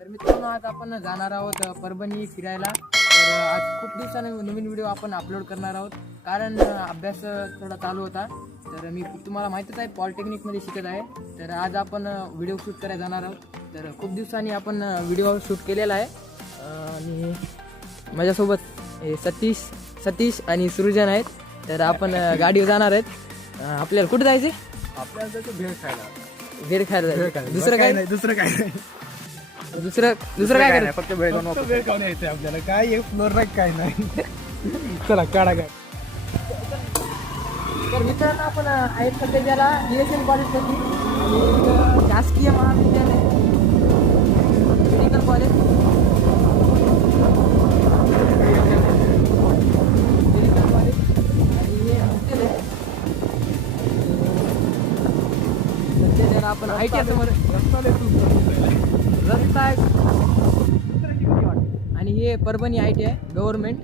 तर मित्रांनो आज आपण जाणार आहोत परभणी फिरायला. तर आज खूप दिवसाने नवीन व्हिडिओ आपण अपलोड करणार आहोत कारण अभ्यास थोडा चालू होता. तर मी तुम्हाला माहीतच आहे पॉलिटेक्निकमध्ये शिकत आहे. तर आज आपण व्हिडिओ शूट करायला जाणार आहोत. तर खूप दिवसांनी आपण व्हिडिओ शूट केलेला आहे आणि माझ्यासोबत सतीश आणि सृजन आहेत. तर आपण गाडीवर जाणार आहेत. आपल्याला कुठे जायचे? आपल्याला जायचं भेळ खायला जायचं. दुसरं काय नाही. दुसरं काय नाही काय करायचं? फक्त भेळ खाऊन यायचं आपल्याला. काय एक फ्लोर नाही काय नाही. चला काढा काय. तर मित्रांनो आपण आहेत सध्या ज्याला BSN कॉलेजसाठी आणि शासकीय महाविद्यालय मेडिकल कॉलेज आणि हे हॉस्टेल आहे. सध्या ज्याला आपण ITI समोर रस्ता आहे आणि हे परभणी ITI गव्हर्नमेंट.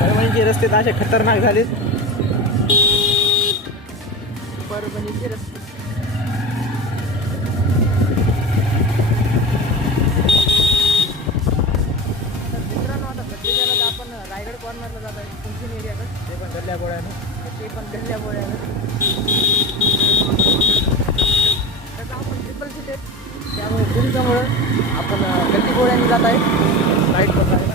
परभणीचे रस्ते तर असे खतरनाक झाले. परभणीचे रस्ते मित्रांनो आता सध्या आपण रायगड कॉर्नरला जात आहे तुमची एरियाकडे. ते पण गल्ल्या गोळ्यानं गल्ल्या बोळ्यानं त्याचं आपण ट्रिपल सीट आहे त्यामुळे पुढच्यामुळं आपण गल्ली गोळ्याने जात आहे. लाईट पण आहे ना.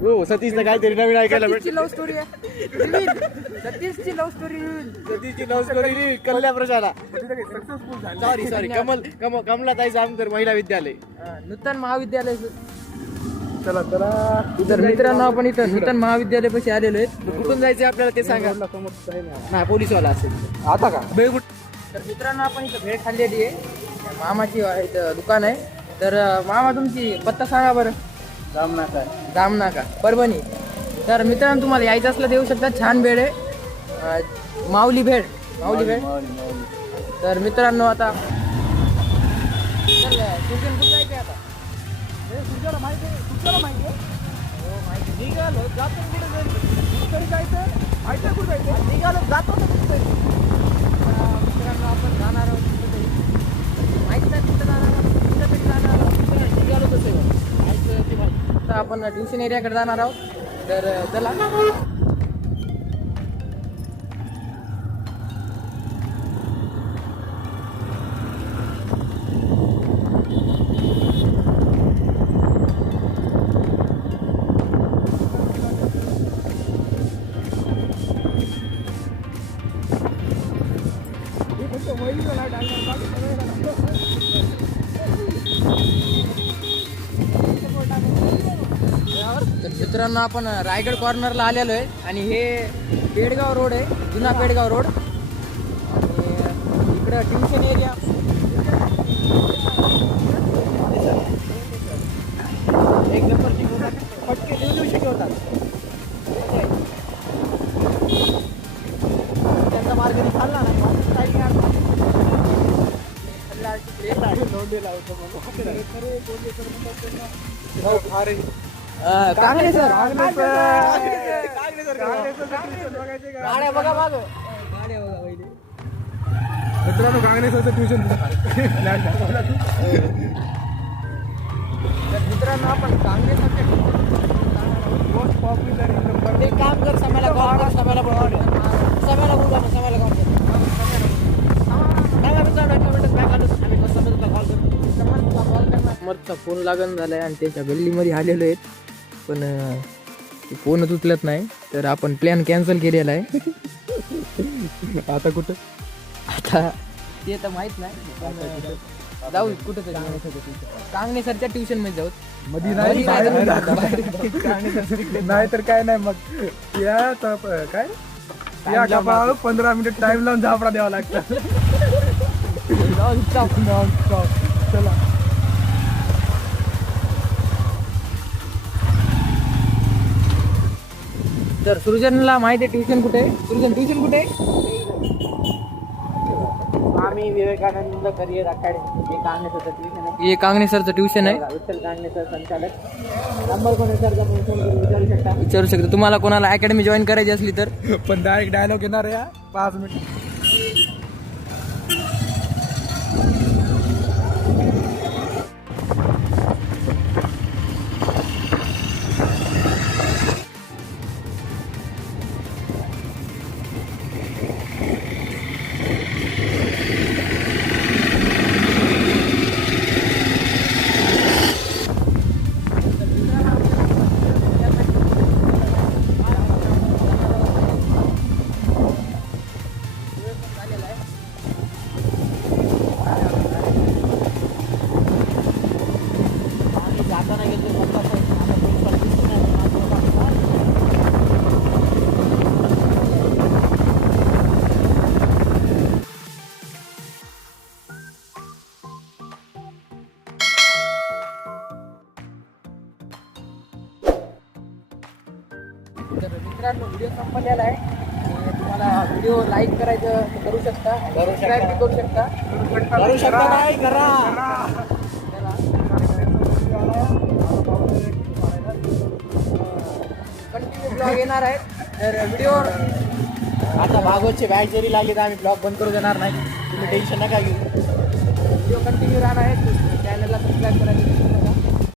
हो सतीशला काहीतरी नवीन ऐकायला सतीशची लव्ह स्टोरी आहे. सतीशची लव्ह स्टोरी सतीशची लव्ह स्टोरी कल्ल्या प्रशाला. सॉरी कमलाताईचं आमकर महिला विद्यालय नूतन महाविद्यालय. चला तर मित्रांनो आपण इथं नूतन महाविद्यालय पाशी आलेलो आहेत. कुठून जायचं आपल्याला ते सांगा. नाही पोलीसवाला असेल आता का बेळ तर मित्रांनो आपण इथं भेळ खाल्लेली आहे. मामाची इथं दुकान आहे. तर मामा तुमची पत्ता सांगा बरं. जामनाका परभणी. तर मित्रांनो तुम्हाला यायचं असलं तर येऊ शकता. छान भेळ आहे. माऊली भेळ. तर मित्रांनो आता कुठे जायचं आता? तुझ्याला माहिती आहे हो माहिती. निघालो जातो कुठे जायचं जायचं माहिती आहे कुठे जायचं. निघालो जातो ना कुठेतरी. मित्रांनो आपण जाणार आहोत कुठेतरी. माहिती नाही कुठं जाणार आहोत. कुठेतरी जाणार आहोत. निघालो कसं माहिती ते माहिती. आता आपण ट्युशन एरियाकडे जाणार आहोत. तर चला तर मित्रांनो आपण रायगड कॉर्नरला आलेलो आहे आणि हे पेडगाव रोड आहे. जुना पेडगाव रोड आणि इकडं ट्युशन एरिया. एक नंबरची फटके देऊ शिकवतात. त्यांचा मार्ग चालला नाही. कांगणे सर गाड्या बघा मागं. मित्रांनो कांगणे सरचं ट्युशन. मित्रांनो आपण कांगणे सरच्या मोस्ट पॉप्युलर इन एक काम कर समाला कॉल कर. समाला बोलवा समाला कॉल कर. समर्थचा फोन लागण झालाय आणि त्याच्या गल्लीमध्ये आलेलो आहेत पण ते फोनच उचलत नाही. तर आपण प्लॅन कॅन्सल केलेला आहे. आता कुठं आता ते तर माहित नाही. जाऊ कुठं तरी कांगणे सरच्या ट्युशन मध्ये जाऊ. मध्ये नाही तर काय नाही मग या काय या कपाळावर 15 मिनिट टाइम लावून झापडा द्यावा लागतं. चला तर सृजनला माहिती आहे ट्युशन कुठे आहे. सृजन ट्युशन कुठे आहे? स्वामी विवेकानंद करिअर अकॅडमी हे कांगणेसरचं ट्युशन आहे. हे कांगणे सरचं ट्युशन आहे. विठ्ठल कांगणे सर संचालक. नंबर कोण आहे सरचा फोन विचारू शकता. विचारू शकता. तुम्हाला कोणाला अकॅडमी जॉईन करायची असली तर पण डायरेक्ट डायलॉग येणार आहे 5 मिनिट. तर मित्रांनो व्हिडिओ संपलेला आहे. आणि तुम्हाला व्हिडिओ लाईक करायचं करू शकता, सबस्क्राईब बी करू शकता. करू शकता काय करा. कंटिन्यू ब्लॉग येणार आहेत. तर व्हिडिओ आता भागवतची बॅग जरी लागली तर आम्ही ब्लॉग बंद करू देणार नाही. तुम्ही टेन्शन नका घेऊ. कंटिन्यू राहणार आहेत. चॅनलला सबस्क्राईब करायचं